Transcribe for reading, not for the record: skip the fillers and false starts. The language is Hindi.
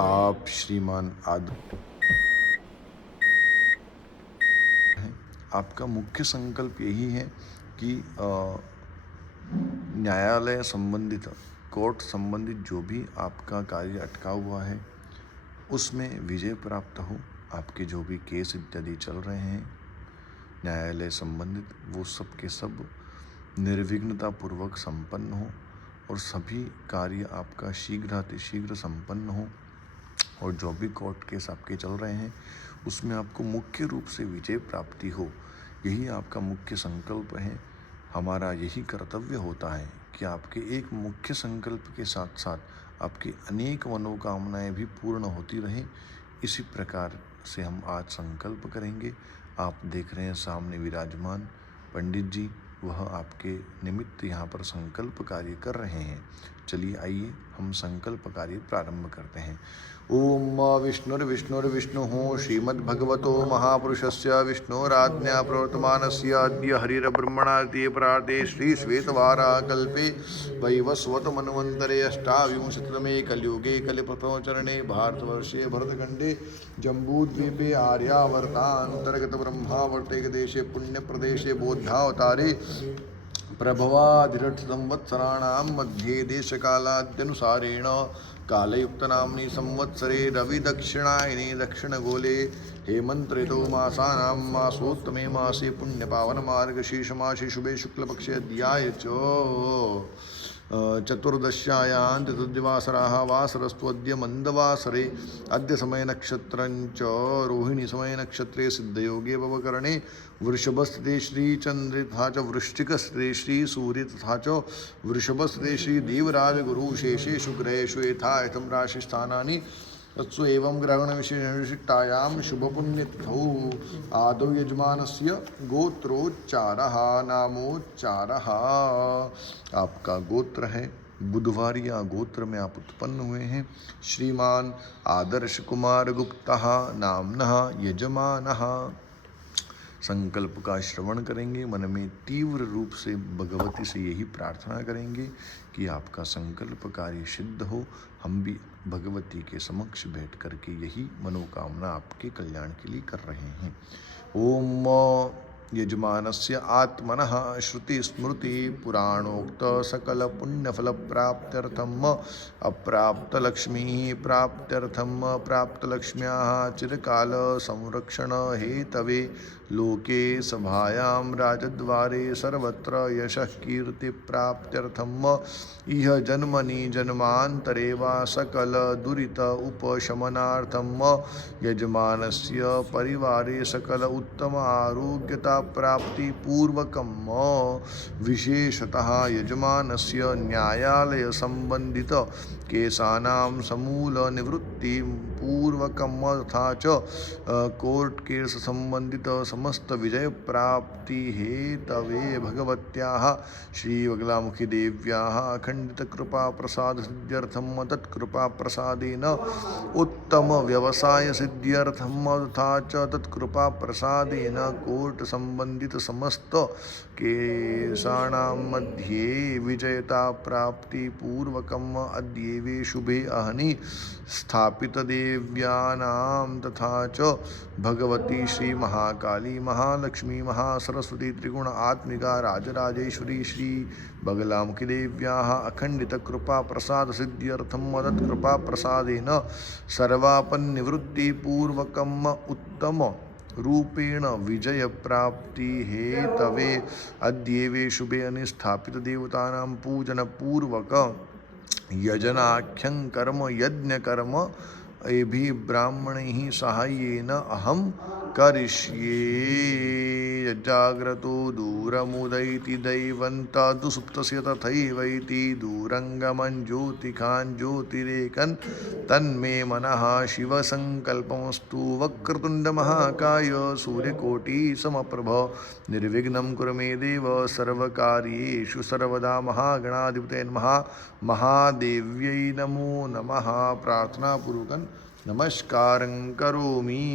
आप श्रीमान आद हैं। आपका मुख्य संकल्प यही है कि न्यायालय संबंधित, कोर्ट संबंधित जो भी आपका कार्य अटका हुआ है उसमें विजय प्राप्त हो। आपके जो भी केस इत्यादि चल रहे हैं न्यायालय संबंधित, वो सब के सब निर्विघ्नता पूर्वक संपन्न हो और सभी कार्य आपका शीघ्र संपन्न हो। और जो भी कोर्ट केस आपके चल रहे हैं उसमें आपको मुख्य रूप से विजय प्राप्ति हो, यही आपका मुख्य संकल्प है। हमारा यही कर्तव्य होता है कि आपके एक मुख्य संकल्प के साथ साथ आपकी अनेक मनोकामनाएं भी पूर्ण होती रहें। इसी प्रकार से हम आज संकल्प करेंगे। आप देख रहे हैं सामने विराजमान पंडित जी, वह आपके निमित्त यहाँ पर संकल्प कार्य कर रहे हैं। चलिए आइए हम संकल्प कार्य प्रारंभ करते हैं। ओम विष्णुर्विष्णुर्विष्णुः श्रीमद्भगवतो महापुरुषस्य विष्णोराज्ञा प्रवर्तमानस्य अद्य हरिर्ब्रह्मणार्ति प्रार्थे श्री श्वेतवाराकल्पे वैवस्वतमन्वन्तरे अष्टाविंशतितमे कलियुगे कलिप्रथमचरणे भारतवर्षे भरतखण्डे जम्बूद्वीपे आर्यावर्तान्तर्गत ब्रह्मावर्तैकदेशे पुण्यप्रदेशे बौद्धावतारे प्रभवाधिरथ संवत्सराणां मध्ये देशकालाद्यनुसारेण कालयुक्तनाम्नि संवत्सरे रविदक्षिणायने दक्षिणगोले हेमन्त ऋतौ मासानां मासोत्तमे मासे पुण्यपावनमार्गशीर्षमासे शुभे शुक्लपक्षे अध्याये च चतुर्दश्यायां चतुर्दिवासराः वासरस्त्वद्य मन्दवासरे अद्य समयनक्षत्रञ्च रोहिणी समयनक्षत्रे सिद्धयोगे भवकरणे वृषभस्थिते श्रीचन्द्रे तथा च वृश्चिकस्थिते श्रीसूर्ये तथा च वृषभस्थिते श्रीदेवराजगुरुशेषेषु ग्रहेषु यथायथं राशिस्थानानि तत्सु एवं ग्रहणविशिष्टायां शुभपुण्यतिथौ आदौ यजमानस्य गोत्रोच्चारः नामोच्चारः। आपका गोत्र है बुधवारिया गोत्र में आप उत्पन्न हुए हैं। श्रीमान आदर्श कुमार गुप्तः नामनः यजमानः। संकल्प का श्रवण करेंगे, मन में तीव्र रूप से भगवती से यही प्रार्थना करेंगे कि आपका संकल्प कार्य सिद्ध हो। हम भी भगवती के समक्ष बैठ करके यही मनोकामना आपके कल्याण के लिए कर रहे हैं। ओम यजमानस्य आत्मनः श्रुति स्मृति पुराणोक्त सकल पुण्यफल प्राप्त्यर्थम अप्राप्त लक्ष्मी प्राप्त्यर्थम प्राप्त लक्ष्म्याः चिरकाल संरक्षण हेतवे लोके सभायां राजद्वारे सर्वत्र यशः कीर्ति प्राप्त्यर्थम इह जन्मनि जन्मांतरे वा सकल दुरित उपशमनार्थम यजमानस्य परिवारे सकल उत्तम आरोग्यता प्राप्ति पूर्वकम विशेषतः यजमानस्य न्यायालय संबंधित केसानां समूल निवृत्ति पूर्वकम तथा च कोर्ट केस संबंधित समस्त विजय प्राप्ति हेतवे भगवत्याः श्री बगलामुखी देव्याः अखंडित कृपा प्रसाद सिद्ध्यर्थम तत्कृपा प्रसादेन उत्तम व्यवसाय सिद्ध्यर्थम तथा च तत्कृपा प्रसादेन कोर्ट संबंधित समस्त केसानां मध्ये विजयता प्राप्ति पूर्वकम अद्येवे शुभे अहनि स्थापित देव्यानां तथा च भगवती श्री महाकाली महालक्ष्मी महासरस्वती त्रिगुण आत्मिका राजराजेश्वरी श्री बगलामुखी देव्याः अखंडित कृपा प्रसाद सिद्ध्यर्थम तत्कृपा प्रसादेन सर्वापन्निवृत्ति पूर्वकम उत्तम रूपेण विजय प्राप्ति हेतवे अद्येवे शुभे अनिस्थापित देवतानां पूजन पूर्वक यजनाख्यं कर्म यज्ञ कर्म एभि ब्राह्मणैः साहाय्येन अहं करिष्ये। जाग्रतो दूरमुदैति दैवन्ताद् सुप्तस्य तथैवैति दूरङ्गमं ज्योतिखान् ज्योतिरेकन् तन्मे मनः शिवसङ्कल्पमस्तु। वक्रतुण्डमहाकाय सूर्यकोटिसमप्रभ निर्विघ्नं कुरु मे देव सर्वकार्येषु सर्वदा। महागणाधिपतये नमः। महादेव्यै नमो नमः। प्रार्थनापूर्वकं नमस्कारं करोमि।